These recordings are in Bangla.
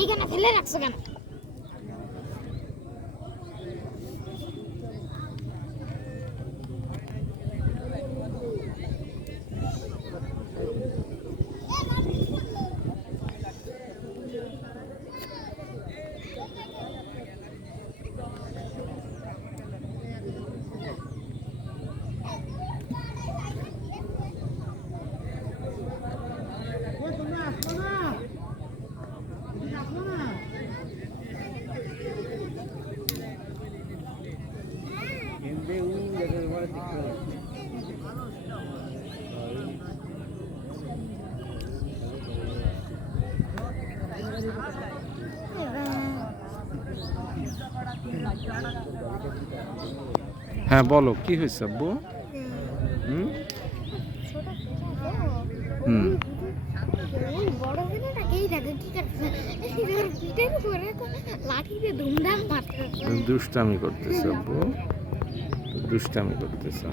এইখানে ফেলে রাখছো কেন? হ্যাঁ বলো কি হয়েছে আব্বু? দুষ্টামি করতেছে আব্বু, দুষ্টামি করতেছে।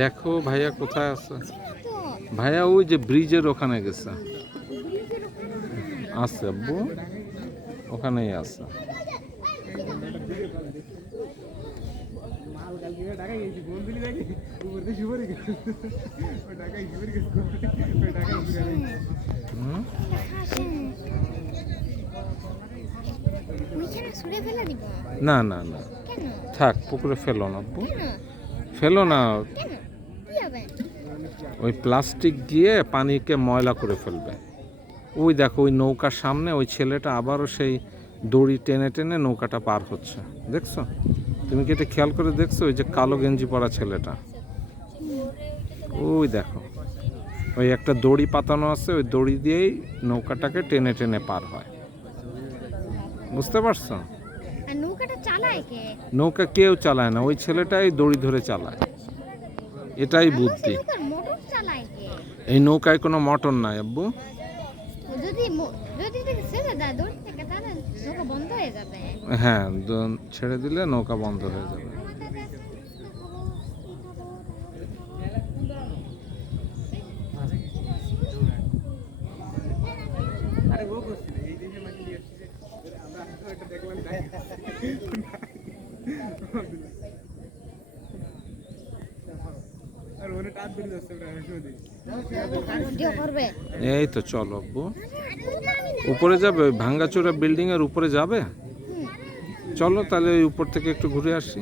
দেখো ভাইয়া কোথায় আছে? ভাইয়া ওই যে ব্রিজের ওখানে গেছে। আছে আব্বু, ওখানেই আছে। না না না থাক, পুকুরে ফেলো না আব্বু, ফেলো না। ওই প্লাস্টিক দিয়ে পানিকে ময়লা করে ফেলবে। ওই দেখো ওই নৌকার সামনে ওই ছেলেটা আবারও সেই দড়ি টেনে টেনে নৌকাটা পার হচ্ছে, দেখছো? তুমি কি এটা খেয়াল করে দেখছো? ওই যে কালো গেঞ্জি পরা ছেলেটা, ওই দেখো ওই একটা দড়ি পাতানো আছে, ওই দড়ি দিয়েই নৌকাটাকে টেনে টেনে পার হয়, বুঝতে পারছো? নৌকা কেউ চালায় না, ওই ছেলেটাই দড়ি ধরে চালায়, এটাই বুদ্ধি। এই নৌকায় কোনো মোটর নাই আব্বু। হ্যাঁ ছেড়ে দিলে নৌকা বন্ধ হয়ে যাবে। এই তো চলো আব্বু, উপরে যাবে, ওই ভাঙ্গাচোরা বিল্ডিং এর উপরে যাবে। চলো তাহলে ওই উপর থেকে একটু ঘুরে আসি।